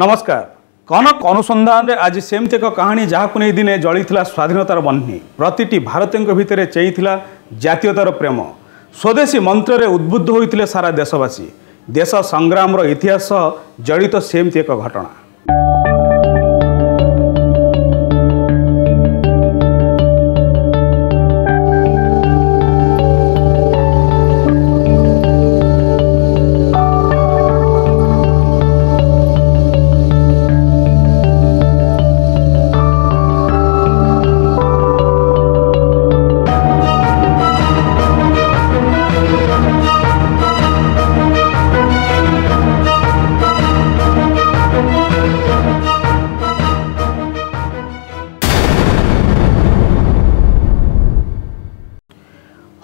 नमस्कार। कनक अनुसंधान रे आज सेमती एक कहानी जहाँ नहीं दिने जली स्वाधीनतार बन्ही प्रतिटी भारतीय भितर चेईला जातीयतार प्रेम स्वदेशी मंत्र उद्बुद्ध होते सारा देशवासी देश संग्राम इतिहास जड़ित सेमती एक घटना।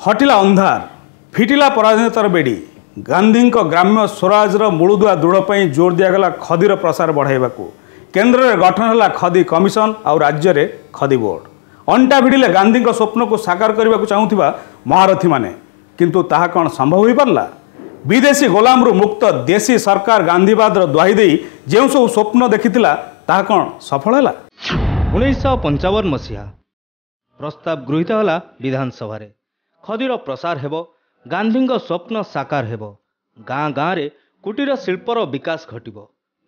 हटिला अंधार फिटिला पराधीनतार बेड़ी गांधी ग्राम्य स्वराजर मूलदुआ दृढ़ जोर दिगला खदीर प्रसार बढ़ाइबा केन्द्र में गठन है खदी कमिशन और राज्य में खदी बोर्ड अंटा भिड़िले गांधी स्वप्न को साकार करने को चाहूबा महारथी माने किंतु ताहा कौन संभव हो पारला। विदेशी गोलामरू मुक्त देशी सरकार गांधीवाद दुहाई दे जो सब स्वप्न देखिथिला ताहा कौन सफल है। 1955 मसीहा प्रस्ताव गृहीत है विधानसभा रे खदीर प्रसार हेबो गांधी स्वप्न साकार हेबो गाँ गाँ रे कुटीर शिल्पर विकास घटिबो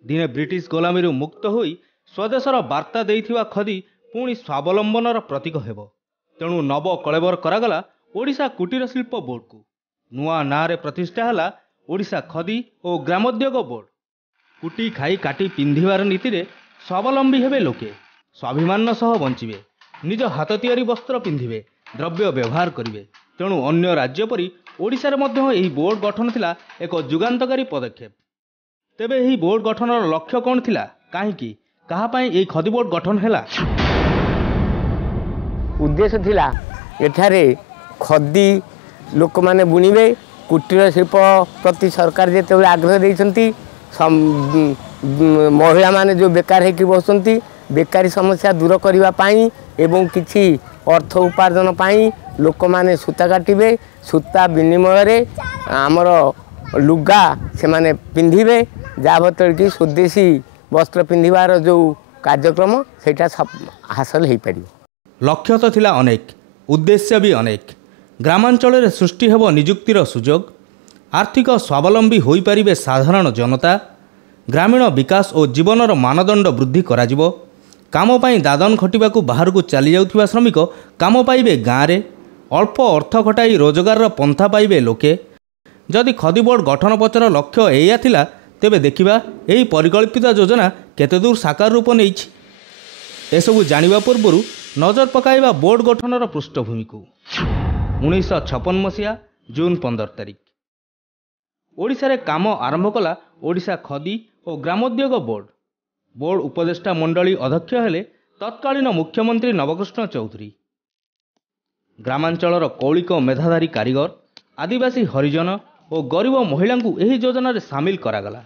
दिने ब्रिटिश गोलामी मुक्त होई स्वदेशर वार्ता देइथिबा खदी पुणी स्वावलंबनर प्रतीक हेबो। तेणु नव कलेबर करागला ओडिशा कुटीर शिल्प बोर्ड को नुआ ना रे प्रतिष्ठा है ओडिशा खदी और ग्रामोद्योग बोर्ड। कुटी खाई काटी पिंधिबार नीति रे स्वावलंबी हेबे लोके स्वाभिमान सह बंचिबे निज हाथ तियारी वस्त्र पिंधिबे द्रव्य व्यवहार करिवे। तेणु अन्य राज्य परि ओडिशा रे मध्य एही बोर्ड गठन थिला एक जुगान्तकारी पदक्षेप। तेबे एही बोर्ड गठनर लक्ष्य कौन थिला काहेकि कहा पई एही खदी बोर्ड गठन हैला। उद्देश्य थिला एठारे खदी लोक माने बुणिबे कुटीर शिल्प प्रति सरकार जेते आग्रह देइछंती महिला माने जो बेकार हेकि बसंती बेकारी समस्या दूर करने पाई एवं किछि अर्थ उपार्जन पाई लोक माने सूता काटिबे सूता विनिमय रे आमर लुगा से माने पिंधिबे जाबतर कि स्वदेशी वस्त्र पिंधिबार जो कार्यक्रम सेटा हासिल हो पार। लक्ष्य तो थिला अनेक उद्देश्य भी अनेक ग्रामांचल रे सृष्टि हेबो नियुक्तिर सुजोग आर्थिक स्वावलंबी होई परिबे साधारण जनता ग्रामीण विकास और जीवनर मानदंड वृद्धि कराजिबो काम पाई दादन खटिबा को बाहर को चली जाउथिबा श्रमिक काम पाइबे गाँव रे अल्प अर्थ खटाई रोजगार पंथा पाइबे लोके। जदि खदी बोर्ड गठन पचर लक्ष्य एया थिला तेबे देखिबा एही परिकल्पित योजना केते दूर साकार रूप नेइछि। एसबु जानिबा पूर्वरु नजर पकाइबा बोर्ड गठनर पृष्ठभूमि को। 1956 मसीहा जून 15 तारिख ओडिशा रे काम आरंभ कला ओडिशा खदी और ग्रामोद्योग बोर्ड। बोर्ड उपदेष्टा मंडली अध्यक्ष हेले तत्कालीन मुख्यमंत्री नवकृष्ण चौधरी। ग्रामांचलर कौलिक मेधाधारी कारीगर आदिवासी हरिजन और गरीब महिला को यही योजना रे सामिल करागला।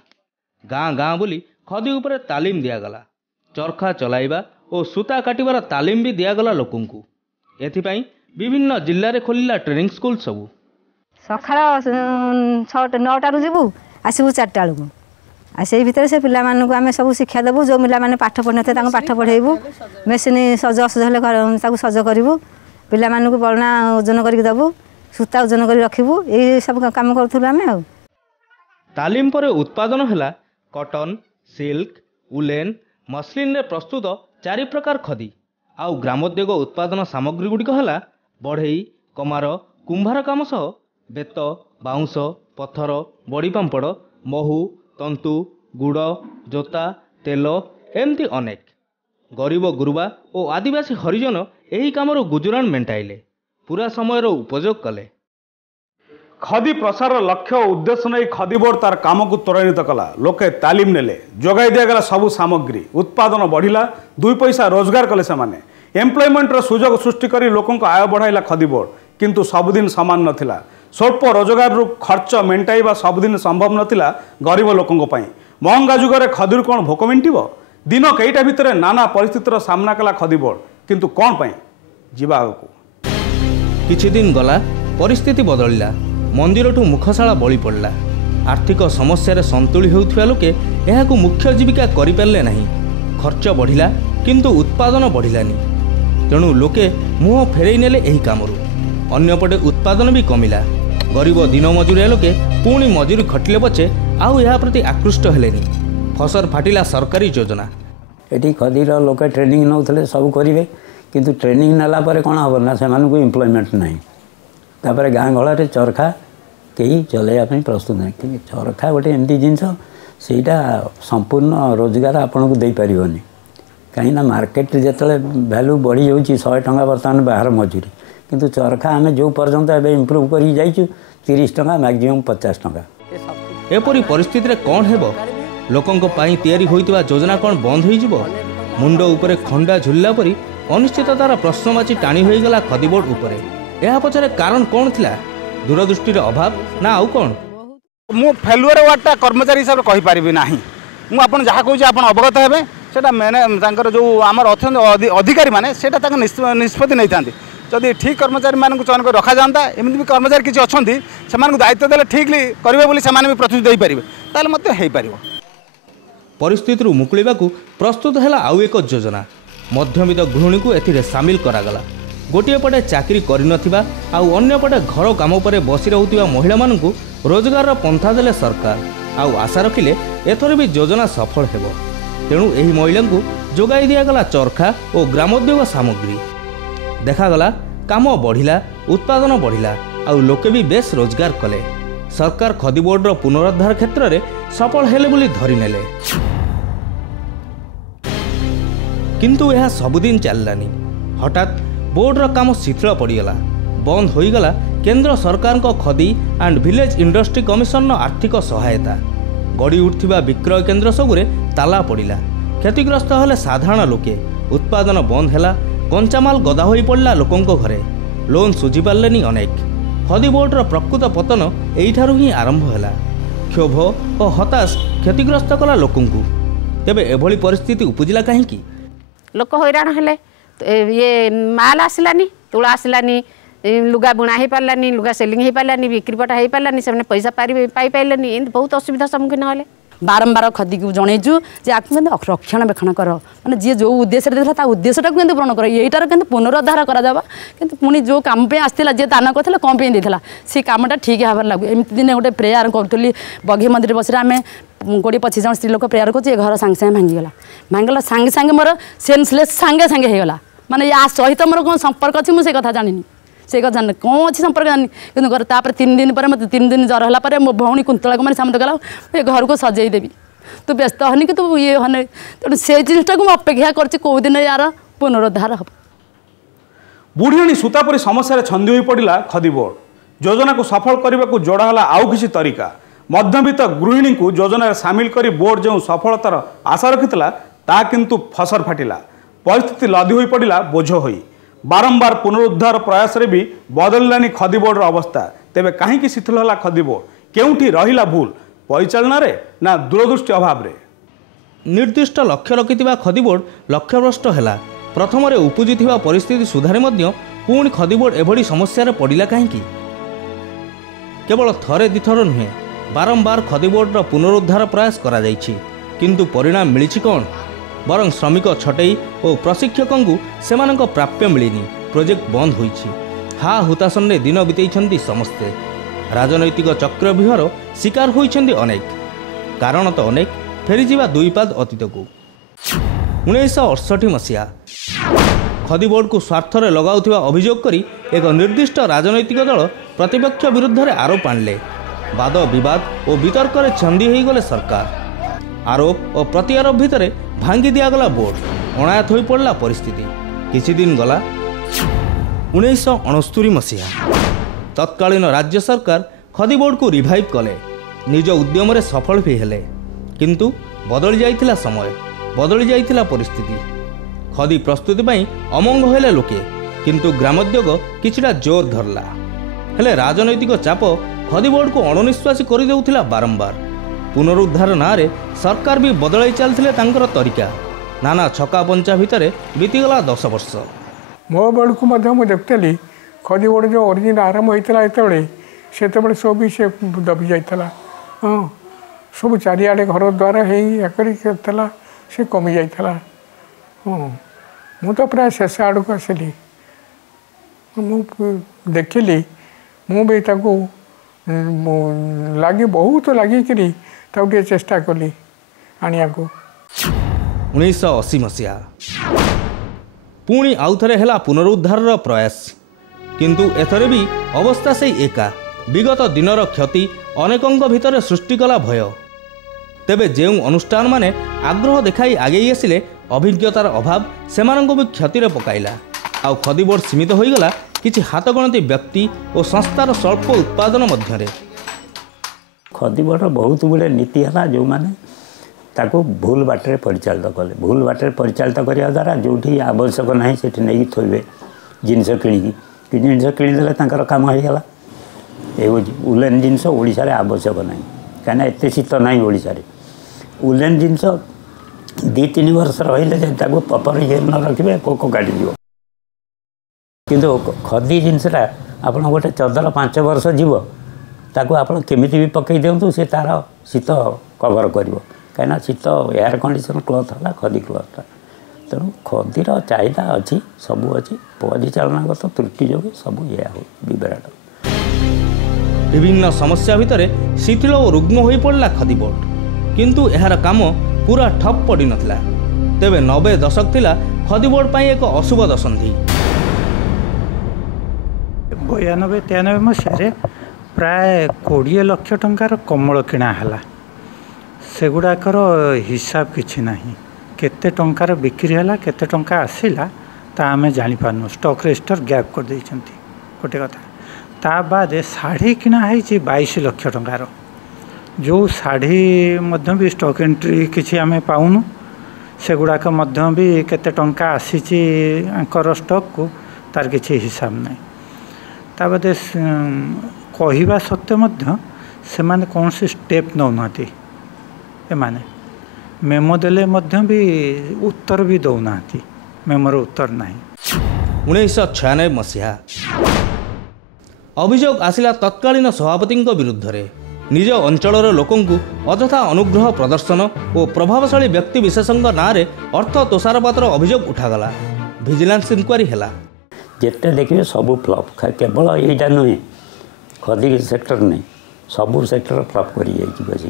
गाँ गाँ बुली खदी उपरे तालीम दियागला चरखा चलाइबा और सूता काटिबार तालीम भी दियागला लोकंकु। एथिपाई विभिन्न जिल्ला रे खोलिला ट्रेनिंग स्कूल सबू सकाळ 9 जीवु आसबु 4 बेलू से भितर से पिला मानक आम सब शिक्षा देवु जो पिला माने पाठ पढ़ी नथे पाठ पढ़ेबू मेसीन सज असज हेले सज करूँ पिला मानक बलना ओजन करके देवु सूता ओजन कर रखिबू ये सब काम करूँ आम। तालीम पर उत्पादन है कॉटन सिल्क उलेन मसलिन रे प्रस्तुत 4 प्रकार खदी आउ ग्रामोद्योग उत्पादन सामग्री गुड़िक है बढ़ई कमार कुंभार काम सह बेत बाउंश पत्थर बड़ी पांपड़ महू तंतु गुड़ जोता तेल एमती अनेक गरीब गुरुबा और आदिवासी हरिजन यही कामर गुजरान मेंटाइले पूरा समय उपयोग कले। खदी प्रसार लक्ष्य और उद्देश्य नहीं खदी बोर्ड तार काम को त्वरान्वित कला लोके तालीम नेले जोगाई दिगला सबू सामग्री उत्पादन बढ़िला 2 पैसा रोजगार कले से माने एम्प्लॉयमेंट सुजोग सृष्टि करी लोकों आय बढ़ाइला खदी बोर्ड किंतु सबुदिन सामान नथिला स्वल्प रोजगार रू खर्च मेंटाइबा सबुदिन संभव नथिला गरीब लोकों पाई। महंगा जुगरे खदी कौन भोक मेंटिबो दिन कईटा भितर नाना परिस्थितिर सामना कला खदी बोर्ड किंतु कौन पाई जीवा आगकू। किछि दिन गला परिस्थिति बदलिला मंदिर ठू मुखशाला बली पड़ला आर्थिक समस्या संतुली होउथिबा लोके एहाकु मुख्य जीविका करि पारले नाही। खर्च बढ़िला किंतु उत्पादन बढ़िलानी। तेणु लोके मुह फेरई नेले एही कामरू। अन्यपटे उत्पादन भी कमिला। गरीब दिन मजुरिया लोके पुणी मजूरी खटिले पछे आउ एहा प्रति आकृष्ट हेलेनी। फसर फाटिला सरकारी योजना। एटी खदीर लोके ट्रेनिंग नौथले सब करिवे किंतु ट्रेनिंग नेला परे कोन हबो ना सेमानकु एम्प्लॉयमेंट नाही। तापर गाँ गहळे चरखा कहीं चलैया प्रस्तुत ना कि चरखा गोटे एमती जिनस सेटा संपूर्ण रोजगार आपन को दे पारिबनी। कहीं मार्केट जिते भैल्यू बढ़ी जाऊँगी 100 टंका बर्तमान बाहर मजूरी किंतु चरखा आम जो पर्यंत इम्प्रूव कर 30 टंका मैक्सिमम 50 टंका। एपरी परिस्थिति रे कौन हेबो? लोकंक पाई तैयारी होइतिबा योजना कौन बंद होई जिवो? मुंड उपरे खंडा झुल्ला परी अनिश्चिततार प्रश्नवाची टाणी होई गला खदीबोर्ड उपरे। एहा पछरे कारण कौन थिला? दूरदृष्टि अभाव ना आउ कौन? मु फेलुअर वार्डटा कर्मचारी हिसाब से कहि पारिबि नाही। मु आपन जहा कहूँ आपन अवगत हेबे सेटा मैंने जो आमर अधिकारी माने सेटा ताक निष्पत्ति नहीं था। जदि ठीक कर्मचारी मानक चयन कर रखा जाता एमती भी कर्मचारी किसी अच्छा से दायित्व देले ठीक करेंगे बोली से प्रतिश्रुति दे पारे ताले मत हो पारिबो। परिस्थिति मुकुलिबाकू प्रस्तुत है आउ एक योजना। मध्यमित गृहिणी को एथिरे सामिल करागला। गोटे पटे चाकरी करिनथिबा आउ अन्य पटे घर काम पर बसी रहुतिबा महिला मानकू रोजगार पंथा देले सरकार। आउ आशा रखिले एथर भी योजना सफल हेबो। तेणु एही महिला को जोगाई दियागला चरखा और ग्रामोद्योग सामग्री। देखागला काम बढ़िला, उत्पादन बढ़िला आउ लोके भी बेस रोजगार कले। सरकार खदी बोर्डर पुनरुद्धार क्षेत्र में सफल हेले बोली धरी नेले। किंतु यह सबुदिन चललानी। हठात बोर्डर काम शिथिल पड़गला। बंद होईगला केंद्र सरकार को खदी एंड विलेज इंडस्ट्री कमिशन आर्थिक सहायता। गड़ी उठा विक्रय केन्द्र सबुरे ताला पड़ा। क्षतिग्रस्त हेले साधारण लोके। उत्पादन बंद है। कंचामाल गदा हो पड़ा लोकों घरे। लोन सुझी पारे अनेक। खदी बोर्डर प्रकृत पतन एइठारु ही आरंभ है। क्षोभ और हताश क्षतिग्रस्त कला लोकों। तेबे एभली परिस्थिति उपजिला कहीं? लोक हैरान हेले। ये माल आसलानी, तुला आसलानी, लुगा बुणा हो पारानी, लुगा सेलिंग हो पारानी, बिक्रीपटा हो पारानी, से पैसा पाई पारे। बहुत असुविधा सम्मुखीन हेले। बारंबार खदी को जनईचु रक्षणाबेक्षण कर माने जी जो उद्देश्य देता उद्देश्य को पूर्ण कर यहीटार के पुनरुद्धार करा किंतु पुणी जो काम पे आसला जी दान करता कौन पे देता सी कामटा ठीक भाव लगू। एमती दिन गोटे प्रेयर करी बघे मंदिर बस आम 20-25 जन स्त्री लोक प्रेयर कर घर सागे सागे भांगीगला सागे सागे मोर सेन्सलेस सागे सागे होगा माने या सहित मोर कौन संपर्क अच्छी मुझे कथा जानी से कथा जान कौन अच्छी संपर्क जानी कि 3 दिन पर मत 3 दिन जर है मो भौणी कुंतला को मैंने सामने गला ये घर को सजेई देवी तू व्यस्त हनी कि तू ये हने तेणु से जिनटा को अपेक्षा कर यार पुनरुद्धार हम। बुढ़ियाणी सूतापरी समस्या छंदी हो पड़ा खदी बोर्ड योजना को सफल करने को जोड़ाला आउ किसी तरीका। मध्यवित्त गृहिणी को योजन सामिल कर बोर्ड जो सफलतार आशा रखिता ता किंतु फसर फाटिला। परिस्थिति लदी हो पड़ा बोझ हो बारंबार पुनरुद्धार प्रयास भी बदलानी खदी बोर्डर अवस्था। तेबे कहीं शिथिल है खदी बोर्ड? केउठी रहिला भूल परिचालन ना दूरदृष्टि अभाव रे? निर्दिष्ट लक्ष्य रखिथिबा खदी बोर्ड लक्ष्यभ्रष्ट है। प्रथम उपजिथिबा परिस्थिति सुधारे पुणी खदी बोर्ड एभली समस्या पड़ा कहीं? केवल थरे दिथर नुहे बारंबार खदी बोर्डर पुनरुद्धार प्रयास करा जाइछि किंतु परिणाम मिली कौन? बरं श्रमिक छटई और प्रशिक्षकों को सेमानक प्राप्य मिलनी। प्रोजेक्ट बंद होइछि। हा हुतासन में दिन बितेइछन्ति समस्ते। राजनैतिक चक्रव्यूहर शिकार होइछन्ति अनेक। कारण तो अनेक फेरीजिबा दुई पाद अतीत को। 1968 मसीहा खदी बोर्ड को स्वार्थरे लगाउथिबा अभियोग करी एक निर्दिष्ट राजनैतिक दल प्रतिपक्ष विरुद्ध रे आरोप आणले। वाद विवाद और वितर्क रे छंदी होई गले सरकार। आरोप और प्रत्यारोप भितर भांगी दियागला बोर्ड। अणायत हो पड़ा परिस्थिति। किछि दिन गला 1969 मसीहा तत्कालीन राज्य सरकार खदी बोर्ड को रिवाइव कले। निज उद्यम सफल भी हेले किंतु बदली जाइथिला समय, बदली जाइथिला परिस्थिति। खदी प्रस्तुति पई अमंग होले लोके किंतु ग्रामोद्योग किछिटा जोर धरला। हेले राजनैतिक चाप खदी बोर्ड को अणनिश्वासी कर देउथिला बारंबार। पुनरुद्धार नारे सरकार भी बदलाई चलते तरीका। नाना छका पंचा भितर बीतीगला 10 वर्ष। मो बेल को देखी खदी बोर्ड जो ओरिजिन आरंभ होता से सब भी से दबी जाता हाँ सब चारिआडे घर द्वार होता से कमी जाइला। हाँ मु तो प्राय शेष आड़ को आसली मु देखिली मु भी लगी बहुत लगिकी टे चेष्टा कली आनिया को। 1980 मसीहा पुणी आउ थे है पुनरुद्धार प्रयास किंतु एथरे भी अवस्था से एका विगत दिनर क्षति अनेकों भितर सृष्टि कला भय। तेबे जो अनुष्ठान माने आग्रह देखाई आगे आसिले अभिज्ञतार अभाव सेमानंको भी क्षतिर पकाइला। आउ खदी बोर्ड सीमित होईगला किछि हाथगणती व्यक्ति और संस्थार स्वल्प उत्पादन मध्यरे। खदी बोर्ड बहुत गुड़े नीति है जो माने ताको भूल बाटर परिचालित कले भूल बाटर परिचालित करने द्वारा जो आवश्यक ना से नहीं थोबे जिनस कि जिनस किणीदे काम होगा ये उलेन जिनस ओडिशा रे आवश्यक ना कहीं एत शीत ना ओडिशा रे उलेन जिनस 2-3 वर्ष रही पपर ये न रखिए कोक काटी दिव किंतु खदी जिनसटा आप गोटे चदर 5 वर्ष जीव ताको आप केमिति भी पकई दिंतु से तार शीत कवर कर कहीं शीत एयर कंडीशन क्लथ है खदी क्लथटा तेणु खदीर चाहिदा अच्छी सबू अच्छी परिचालनागत त्रुटि जो सब या विभ्राट। विभिन्न समस्या भितर शिथिल और रुग्ण हो पड़ा खदी बोर्ड किंतु यार काम पूरा ठप पड़ नथिला। तेबे 90 दशक थिला खदी बोर्ड पाई एक अशुभ दशंधि। 92-93 मसीह प्राय 20 लाख टंकार कमल किणा है सेगुड़ाकर हिसाब किछि नाही केते टंकार बिक्री है केते टंका आसिला ता आमे जानि पारनु स्टॉक रजिस्टर गैप कर देइछंती गोटे कथा। ता बाद शाढ़ी किणा है 22 लाख टंकार जो शाढ़ी मध्य भी स्टॉक एंट्री किछि आमे पाउनु सेगुड़ाक मध्य भी केते टंका आसीछि आंकर स्टॉक को तार किछि हिसाब नाही। ता बाद कहिबा सत्य मध्य से माने कौन से स्टेप नौनाती एमाने मेमो देले मध्य भी उत्तर भी दौना मेमोर उत्तर नहीं। 1996 मसीहा अभियोग आसिला तत्कालीन सभापति विरुद्ध रे निज अंचलर लोकंकु अଯଥା अनुग्रह प्रदर्शन और प्रभावशाली व्यक्ति विशेषों नाँ अर्थ तोषारपातर अभियोग उठागला। विजिलेंस इंक्वारी है जिते देखिए सबू फ्लप केवल यहीटा नुहे खदी सेक्टर नहीं सबू सेक्टर फ्लप कर बस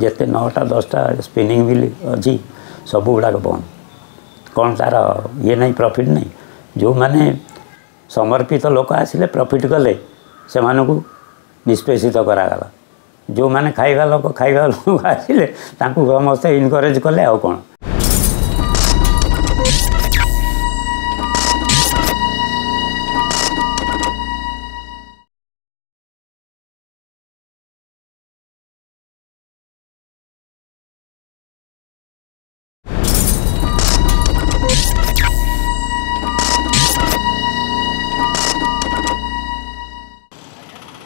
जिते 9टा 10टा स्पिनिंग मिल अच्छी सब गुड़ाक बंद कौन तार ये नहीं प्रॉफिट नहीं जो माने समर्पित लोक आसिले प्रॉफिट कले से निष्पेषित करागला जो माने खाइबा लोक आसिले समस्ते इनकरेज कले आ कौन।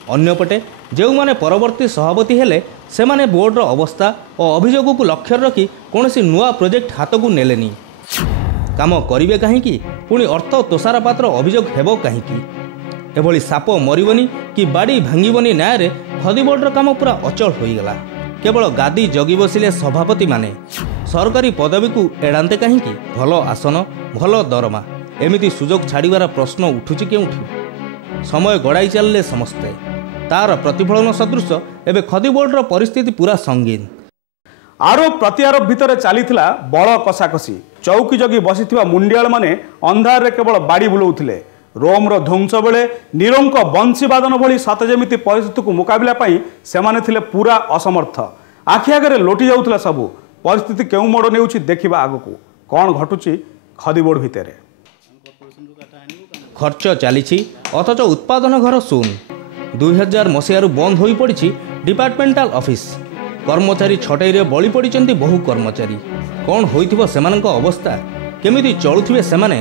अन्यपटे जो माने परवर्ती सभापति हेले से माने बोर्डर अवस्था और अभियोग को लक्ष्य रखी कौन नुआ प्रोजेक्ट हाथ को नेलेनी काम करेंगे कहीं पुणी अर्थ तोषारपातर अभियोग हेबो कहीं एभली साप मरबनी कि बाड़ी भांगीबनी न्याय खदी बोर्डर काम पूरा अचल होईगला। केवल गादी जगी बसिले सभापति माने सरकारी पदवी को एड़ाते कहीं भल आसन भल दरमा एमिति सुजोग छाड़िबार प्रश्न उठुची केउठी समय गड़ाई चलले समस्ते तार प्रतिफलन सदृश एवं खदी बोर्डर परिस्थिति पूरा संगीन। आरोप प्रत्यारोप भितर चलीथिला बड़ कषाकषि चौकी जगी बसिथिबा मुंडियाल माने अंधार रे केवल बाड़ी बुलाउथिले रोमर ध्वंस बेले निरंक बंशीवादन भली सत जेमिति परिस्थिति को मुकाबला पाई सेमाने थिले पूरा असमर्थ आखि आगे लोटी जाउथिला सबु परिस्थिति केउ मोड़ नेउछि देखिबा आगकू कौन घटुछि खदी बोर्ड भितर खर्च चली अथच उत्पादन घर शून 2000 मसीहारू बंद हो पड़ी डिपार्टमेंटाल ऑफिस कर्मचारी छटई बली पड़ी बहु कर्मचारी कौन होइथिबो सेमानक अवस्था केमिति चलुथिबे सेमाने।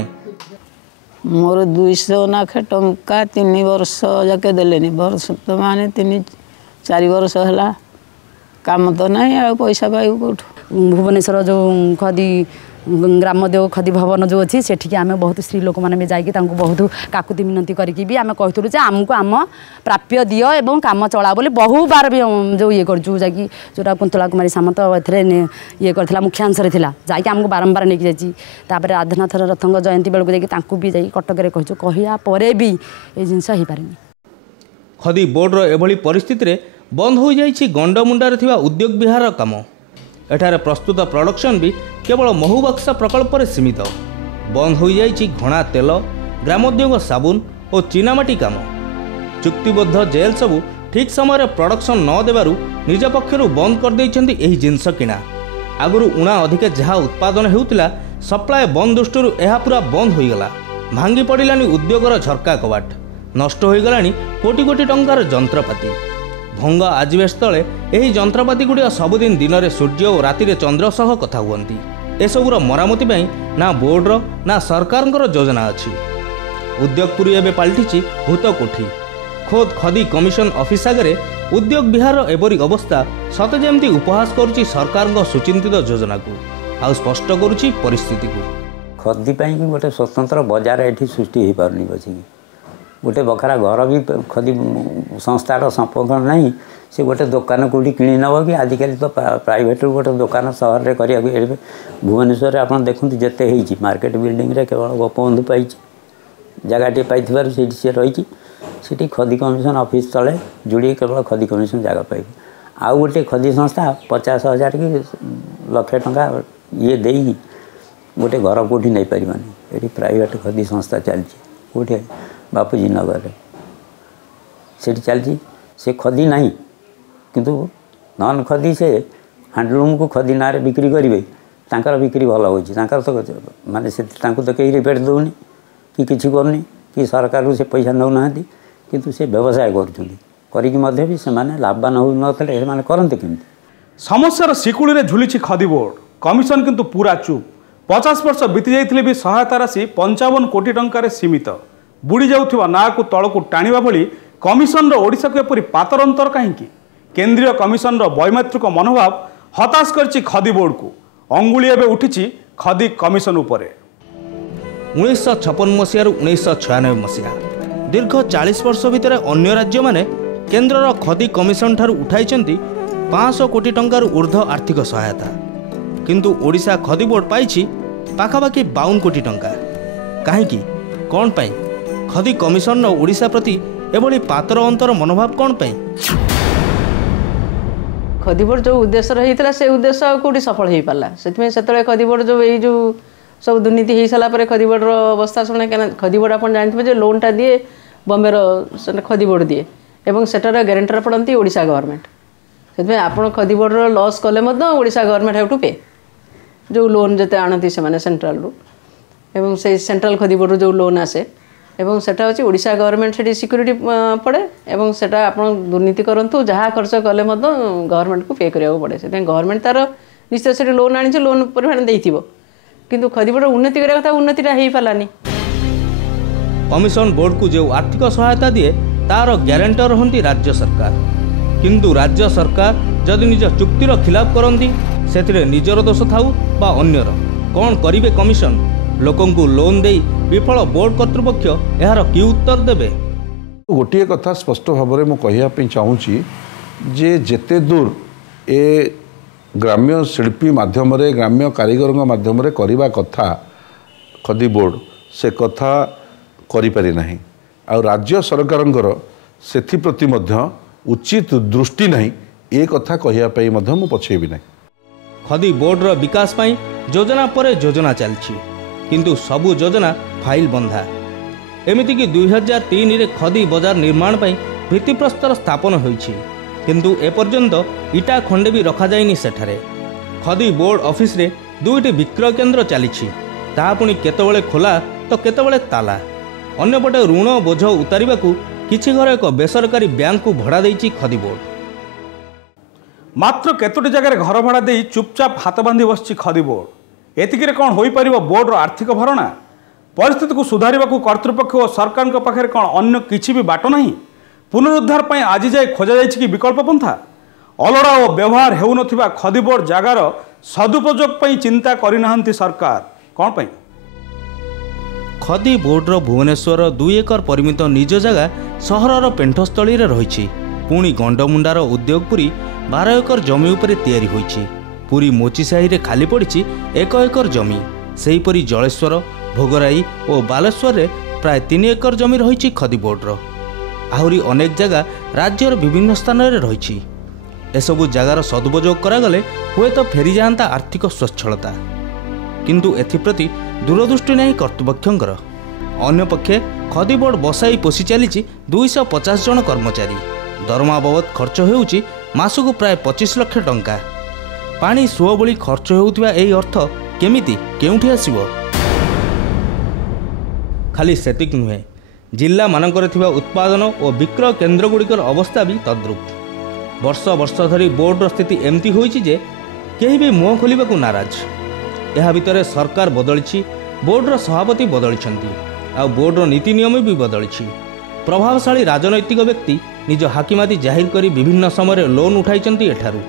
मोर 200 नाखे टंका 3 वर्ष जाके देलेनी वर्तमान 3-4 वर्ष है काम तो नहीं आ पैसा पाइबू कौटू भुवनेश्वर जो खदी ग्रामोद्योग खदी भवन जो अच्छी सेठिकी आम बहुत स्त्री लोक मैंने भी जाकि बहुत काकुति मिनती करके आम कहूँ जे आमको आम प्राप्य दियो एवं काम चला बोली बहु बार भी जो ये करूँ जाकि जोटा कुंतला कुमारी सामंत ये करथिला मुख्यांशरे थिला जाकि आमको बारंबार नहीं जापर राधानाथ रथंग जयंती बेलू जाकि भी जाकि कटक कहया परे भी ये जिनस हो पारे। खदी बोर्डर एभली परिस्थिति बंद हो जाइछि गंडमुंडारे थिबा उद्योग विहार काम। एठारे प्रस्तुत प्रोडक्शन भी केवल महूबक्सा प्रकल्प रे सीमित। बंद हो जाइछि घणा तेल ग्रामोद्योग साबुन और चीनामाटी काम। चुक्तिबद्ध जेल सबू ठीक समय प्रोडक्शन न देबारु निज पक्षरु बंद कर दैछन्ति एही जिंस किना। आगुरु उणा अधिके जहाँ उत्पादन हेउतिला सप्लाय बंद दृष्टिरु एहा पूरा बंद होइगला। भांगी पड़िलानी उद्योगर झरका कबाट। नष्ट होइगलानी कोटी कोटी टंकार जंत्रपाति। भंग आजबेस्ट तले एही जंत्रपाति गुड़िया सबुदिन दिन में सूर्य और राति चंद्र सह कथा हुअन्ति। एसबूर मरामती ना बोर्डर ना सरकार योजना अच्छी। उद्योगपुरी एवं पलटिछि भूत कोठी। खोद खदी कमिशन ऑफिस आगे उद्योग विहार एपरी अवस्था सते जेमती उपहास करुछि सरकार सुचिंतित योजना को आ स्पष्ट करुछि परिस्थिति को। खदी पाई गोटे स्वतंत्र बजार एठी सृष्टि हो पारनी बची गोटे बखरा घर भी खदी संस्थार संपर्क नहीं। से गोटे दुकान कौटी किणी नब कि आजिकल तो प्राइवेट गोटे दुकान सहर में करा भुवनेश्वर आप देखते जिते होती मार्केट बिल्डिंग रे केवल गोपबंधु पाई जगह पाई सी रही सीटी खदी कमिशन ऑफिस तले जोड़े केवल खदी कमिशन जगह पाइब। आउ गोटे खदी संस्था 50,000 कि लक्षे टंका ये दे गोटे घर कौटी नहीं पारानी। ये प्राइवेट खदी संस्था चलती कौटे बापूजी नगर से चलती से खदी नहीं किंतु नॉन खदी से हैंडलूम को खदी ना बिक्री करेंगे तांकर बिक्री भल हो तो माने से तो कहीं रिपेट दौनी कि किसी करनी कि सरकार से पैसा नौना किंतु से व्यवसाय कर लाभवान हो न करते कि समस्यार शिकुड़ी झुली खदी बोर्ड कमिशन किंतु पूरा चुप। 50 वर्ष बीती जाइथिले भी सहायता राशि 55 कोटी टंकार सीमित। बुड़ी जाउथिबा ना को तळकु टाणिबा भली कमिशन रो ओडिसा को एपरी पातर अंतर काहेकि? केंद्रीय कमिशन रो वैमात्रिक मनोभाव हताश करछि खदी बोर्ड को। अंगुली एबे उठिछि खदी कमिशन उपरे। 1956 मसीह 1996 मसीहा दीर्घ 40 वर्ष भितर अन्य राज्य माने केंद्रर खदी कमिशन ठारू उठाइछन्ति 500 कोटी टंकार ऊर्ध्व आर्थिक सहायता किंतु ओडिशा खदी बोर्ड पाइछि पाखापाखि 52 कोटी टंका। काहेकि कौन पाई खदी कमिशन ओडिशा प्रति एभली पातर अंतर मनोभाव कौन पाई? खदी बोर्ड जो उद्देश्य रही से उद्देश्य कौटी सफल हो पारा से खदी बोर्ड जो ये जो सब दुर्नीति हो सारापर खदी बोर्डर अवस्था शुणे क्या खदी बोर्ड आप जानते जो लोनटा दिए बम्बेर खदी बोर्ड दिए और सेटार ग्यारेंटर पड़ती ओडिशा गवर्नमेंट से आप खदी बोर्डर लॉस कले ओडिशा गवर्नमेंट हैव टू पे जो लोन जिते आणती से सेंट्रल रू एवं से सेंट्रल खदी बोर्ड जो लोन आसे एवं सेटा होची ओडिशा गवर्नमेंट से सिक्यूरिटी पड़े एवं सेटा आप दुर्नीति करंतु जहाँ खर्च कले गवर्नमेंट को पे करिया पड़े से गवर्नमेंट तार निश्चय से लोन आनी लोन परिमाण देइथिबो किंतु खदी बोर्ड उन्नति करिया कथा उन्नतिटा हेई पालानी। कमिशन बोर्ड को जो आर्थिक सहायता दिए तार ग्यारेंटर रहती राज्य सरकार किंतु राज्य सरकार जदि निज चुक्तिर खिलाफ करती से निजर दोष थाऊ बा अन्यर कौन करिवे कमिशन लोकंकु लोन दे विफल बोर्ड कर्तृपक्ष यार कि उत्तर देबे? गोटे कथा स्पष्ट भाव में कहवाई चाहूँगी जे जेते दूर ए ग्राम्य शिल्पी माध्यम ग्राम्य कारीगर माध्यम करने कथा खदी बोर्ड से कथा करिपारि नाही आ राज्य सरकारंकर सेथिप्रति मध्य उचित दृष्टि नहीं ए कथा कहवाई मु पछेबी नहीं। खदी बोर्डर विकास पाई योजना पर योजना चलछि किंतु सबु योजना फाइल बंधा। एमिति कि 2003 रे खदी बाजार निर्माण पाई भित्तिप्रस्तर स्थापन होइछि किंतु एपर्यंत इटा खंडे भी रखा जाइनि सेठारे। खदी बोर्ड ऑफिस रे दुईटी विक्रय केन्द्र चलिछि ताहा पुणी केतबेले खोला तो केतबेले ताला। अन्यपटे ऋण बोझ उतारिबाकू किछि घर एक बेसरकारी बैंक को भड़ा देइछि खदी बोर्ड। मात्र केतोटी जगह घर भड़ा दे चुपचाप हाथ बांधि बसछि खदी बोर्ड। एतिकिरे कौन हो पारिबो बोर्डर आर्थिक भरणा? परिस्थिति को सुधारिबाकू कर्तृपक्ष और सरकार के पाखरे कौन अन्य किछि भी बाट नहीं? पुनरुद्धार पाई आज जाए खोजा जाइछि कि विकल्प पंथा? अलड़ा और व्यवहार हेउनथिबा खदी बोर्ड जगार सदुपयोग पर चिंता करना सरकार कौन पाई? खदी बोर्डर भुवनेश्वर 2 एकर परिमित निज जगह सहरर पेंठस्थली रही। पुणी गंडमुंडार उद्योगपुरी 12 एकर जमी उपरे तैयारी होईछि। पुरी मोचीसाही रे खाली पड़ी 1 एकर जमी। सेहीपरि जलेश्वर, भोगराई और बालेश्वर रे प्राय 3 एकर जमी रही खदी बोर्डर। आहरी अनेक जगह राज्यर विभिन्न स्थान में रही। एसबू जगार सदुपयोग करागले हुए तो फेरी जाता आर्थिक स्वच्छलता, किंतु एथिप्रति दूरदृष्टि नहीं कर्तृपक्षर। अन्यपक्षे खदी बोर्ड बसाई पोषि चली 250 जन कर्मचारी। दरमा बाबद खर्च होउछि मासकु प्राय 25 लाख टंका। पानी सुओ भली खर्च होउथिबा एही अर्थ केमिति केउठी आसीबो? खाली सेतिक नुहे, जिला मानकर थिबा उत्पादन और विक्रय केन्द्रगुड़िकर अवस्था भी तद्रुप। वर्ष वर्ष धरी बोर्डर स्थिति एमती होईछि जे केही भी मुह खोलिबाकू नाराज। यह भितर सरकार बदली, बोर्डर सभापति बदली, आ बोर्डर नीति नियम भी बदली। प्रभावशाली राजनैतिक व्यक्ति निज हाकिमाती जाहिर करी विभिन्न समय लोन उठाई एठारू।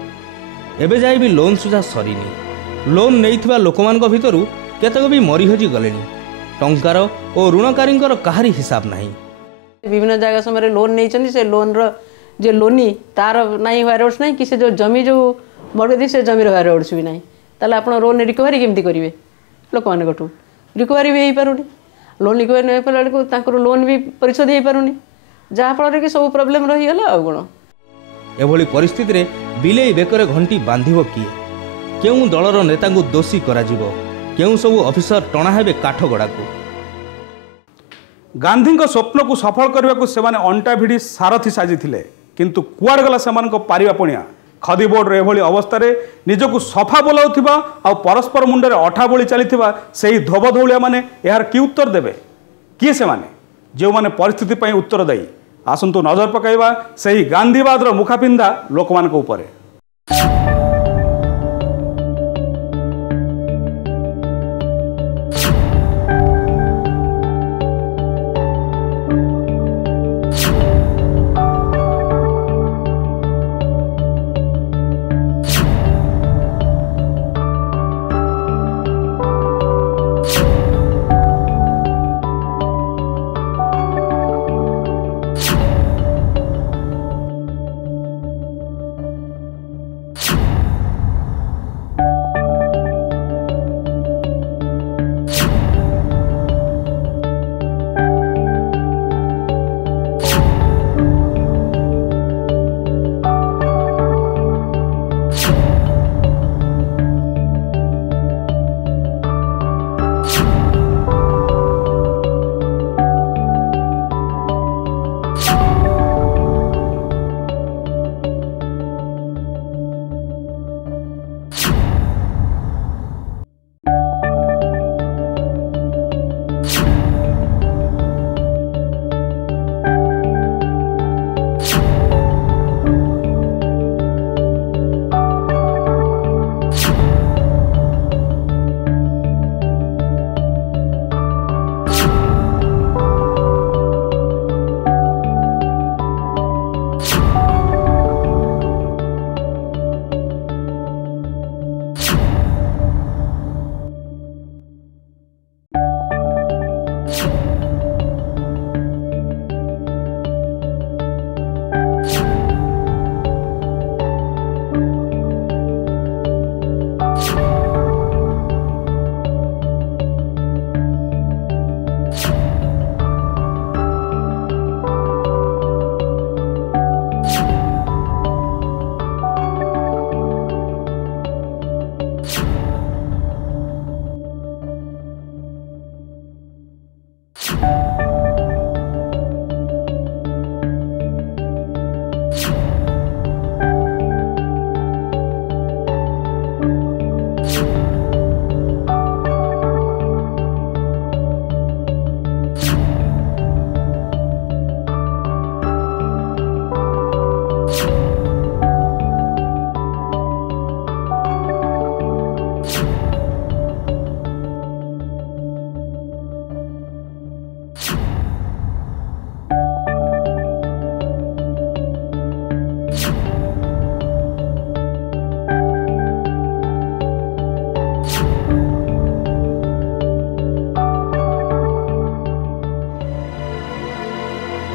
एबे जाई भी लोन सुझा सरीनी। लोन नैथिबा लोकमानक भितरू केतक भी मरी हजी गलेनी। टंकार और ऋणकारी कहारी हिसाब नहीं। विभिन्न जगह समय लोन नहीं, से लोन जो लोनी तार नहीं वायरवर्ड्स नहीं कि से जो जमी जो मरगदी से जमीर वायरवर्ड्स भी नहीं, ताले आपण लोन रिकवरी केमती करेंगे? लोक मान रिकवरी भी हो पारुनी। लोन रिकवरी नहीं पारे को लोन भी परिशोध हो पारुनी, जहाँफल कि सब प्रोब्लेम रहीगला। आ कौन एभली परिस्थिति रे बिलेई बेकरे घंटी बांधिब किए? केउं दलर नेता को दोषी करा जिवो? केउं सब ऑफिसर टणा हेबे काठगड़ा को? गांधी स्वप्न को सफल करने को सेमाने अंटा भिड़ी सारथी साजिथिले, किंतु कुआड़ गला सेमानक पारिबा पणिया। खदी बोर्डर एभली अवस्था निजक सफा बोलाउथिबा आ परस्पर मुंडे अठा बोली चलीथिबा सेही धोबधौलिया माने यार कि उत्तर देबे? किए सेमाने जो माने परिस्थिति पई उत्तरदायी? आसंतु नजर पकाइबा सेही गांधीवादर मुखापिंधा लोकमानक उपरे।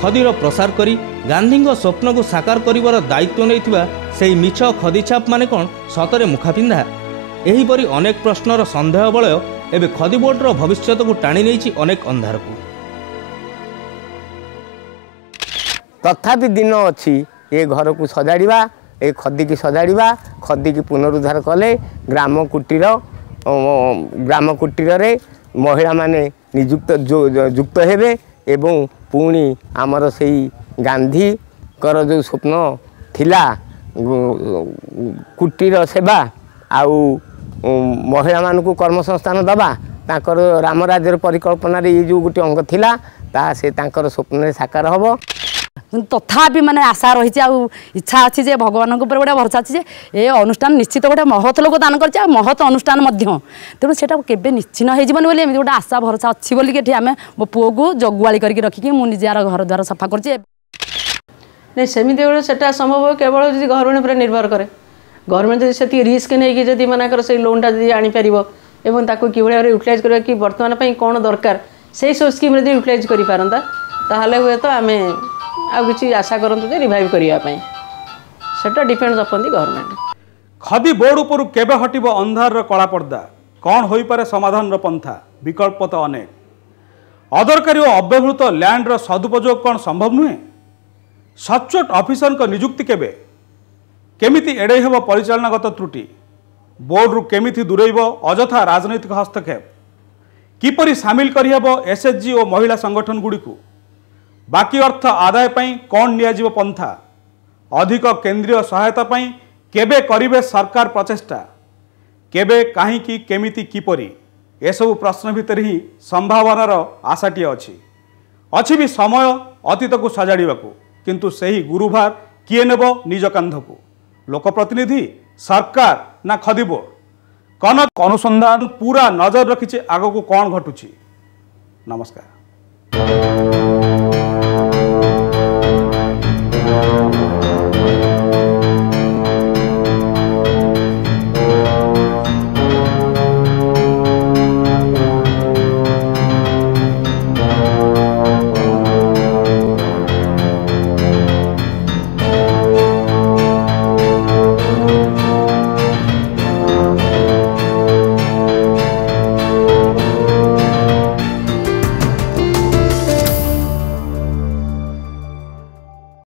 ଖଦୀର ପ୍ରସାର କରି ଗାନ୍ଧୀଙ୍କ ସ୍ୱପ୍ନକୁ ସାକାର କରିବାର ଦାୟିତ୍ୱ ନେଇଥିବା ସେହି ମିଛ ଖଦୀ ଛାପ ମାନେ କ'ଣ ସତରେ ମୁଖାପିନ୍ଧା? ଏହିପରି ଅନେକ ପ୍ରଶ୍ନର ସନ୍ଦେହ ବଳୟ ଏବେ ଖଦୀ ବୋର୍ଡର ଭବିଷ୍ୟତକୁ ଟାଣି ନେଇଛି ଅନେକ ଅନ୍ଧାରକୁ। ତଥାପି ଦିନ ଅଛି ଏ ଘରକୁ ସଜାଡ଼ିବା, ଏ ଖଦୀକି ସଜାଡ଼ିବା, ଖଦୀକି ପୁନରୁଦ୍ଧାର କଲେ ଗ୍ରାମ କୁଟୀରରେ ମହିଳାମାନେ ଯୁକ୍ତ ହେବେ ଏବଂ ପୁଣି ଆମର ସେଇ ଗାନ୍ଧୀଙ୍କର ଯେଉଁ ସ୍ୱପ୍ନ ଥିଲା କୁଟୀର ସେବା ଆଉ ମହିଳାମାନଙ୍କୁ କର୍ମସଂସ୍ଥାନ ଦେବା, ତାଙ୍କର ରାମରାଜ୍ୟର ପରିକଳ୍ପନାରେ ଏଇ ଯେଉଁ ଗୋଟେ ଅଙ୍ଗ ଥିଲା ତାହା ସେ ତାଙ୍କର ସ୍ୱପ୍ନରେ ସାକାର ହେବ। ତଥାପି ମାନେ ଆଶା ରହିଛି ଆଉ ଇଚ୍ଛା ଅଛି ଯେ ଭଗବାନଙ୍କ ଉପରେ ଗୋଟେ ଭରସା ଅଛି ଯେ ଏ ଅନୁଷ୍ଠାନ ନିଶ୍ଚିତ ଗୋଟେ ମହତ ଲୋକ ଦାନ କରିଛି ଆଉ ମହତ ଅନୁଷ୍ଠାନ ମଧ୍ୟ, ତେଣୁ ସେଇଟା କେବେ ନିଶ୍ଚିନ୍ତ ହେଇଯିବନି ବୋଲି ଏମିତି ଗୋଟେ ଆଶା ଭରସା ଅଛି ବୋଲିକି ଏଠି ଆମେ ମୋ ପୁଅକୁ ଜଗୁଆଳି କରିକି ରଖିକି ମୁଁ ନିଜେ ଆର ଘର ଦ୍ୱାର ସଫା କରୁଛି। ନାଇଁ ସେମିତି ବେଳେ ସେଟା ସମ୍ଭବ କେବଳ ଯଦି ଗଭର୍ଣ୍ଣମେଣ୍ଟ ଉପରେ ନିର୍ଭର କରେ। ଗଭର୍ଣ୍ଣମେଣ୍ଟ ଯଦି ସେତିକି ରିସ୍କ ନେଇକି ଯଦି ମନେକର ସେଇ ଲୋନ୍ଟା ଯଦି ଆଣିପାରିବ ଏବଂ ତାକୁ କିଭଳି ଭାବରେ ୟୁଟିଲାଇଜ୍ କରିବା କି ବର୍ତ୍ତମାନ ପାଇଁ କ'ଣ ଦରକାର ସେଇ ସବୁ ସ୍କିମ୍ରେ ଯଦି ୟୁଟିଲାଇଜ୍ କରିପାରନ୍ତା ତାହେଲେ ହୁଏତ ଆମେ ଆଉ କିଛି ଆଶା କରନ୍ତୁ ଯେ ରିଭାଇଭ୍ କରିବା ପାଇଁ। ସେଟା ଡିପେଣ୍ଡସ୍ ଅପନ୍ ଦି ଗଭର୍ଣ୍ଣମେଣ୍ଟ। ଖଦୀ ବୋର୍ଡ ଉପରୁ କେବେ ହଟିବ ଅନ୍ଧାରର କଳା ପର୍ଦ୍ଦା? କ'ଣ ହୋଇପାରେ ସମାଧାନର ପନ୍ଥା? ବିକଳ୍ପ ତ ଅନେକ। ଅଦରକାରୀ ଓ ଅବ୍ୟବହୃତ ଲ୍ୟାଣ୍ଡର ସଦୁପଯୋଗ କ'ଣ ସମ୍ଭବ ନୁହେଁ? ସଚ୍ଚୋଟ ଅଫିସରଙ୍କ ନିଯୁକ୍ତି କେବେ? କେମିତି ଏଡ଼େଇ ହେବ ପରିଚାଳନାଗତ ତ୍ରୁଟି? ବୋର୍ଡରୁ କେମିତି ଦୂରେଇବ ଅଯଥା ରାଜନୈତିକ ହସ୍ତକ୍ଷେପ? କିପରି ସାମିଲ କରିହେବ ଏସ୍ଏଚ୍ଜି ଓ ମହିଳା ସଂଗଠନଗୁଡ଼ିକୁ? ବାକି ଅର୍ଥ ଆଦାୟ ପାଇଁ କ'ଣ ନିଆଯିବ ପନ୍ଥା? ଅଧିକ କେନ୍ଦ୍ରୀୟ ସହାୟତା ପାଇଁ କେବେ କରିବେ ସରକାର ପ୍ରଚେଷ୍ଟା? କେବେ, କାହିଁକି, କେମିତି, କିପରି? ଏସବୁ ପ୍ରଶ୍ନ ଭିତରେ ହିଁ ସମ୍ଭାବନାର ଆଶାଟିଏ ଅଛି ବି ସମୟ ଅତୀତକୁ ସଜାଡ଼ିବାକୁ। କିନ୍ତୁ ସେହି ଗୁରୁଭାର କିଏ ନେବ ନିଜ କାନ୍ଧକୁ? ଲୋକପ୍ରତିନିଧି, ସରକାର ନା ଖଦୀ ବୋର୍ଡ? କନକ ଅନୁସନ୍ଧାନ ପୁରା ନଜର ରଖିଛି ଆଗକୁ କ'ଣ ଘଟୁଛି। ନମସ୍କାର।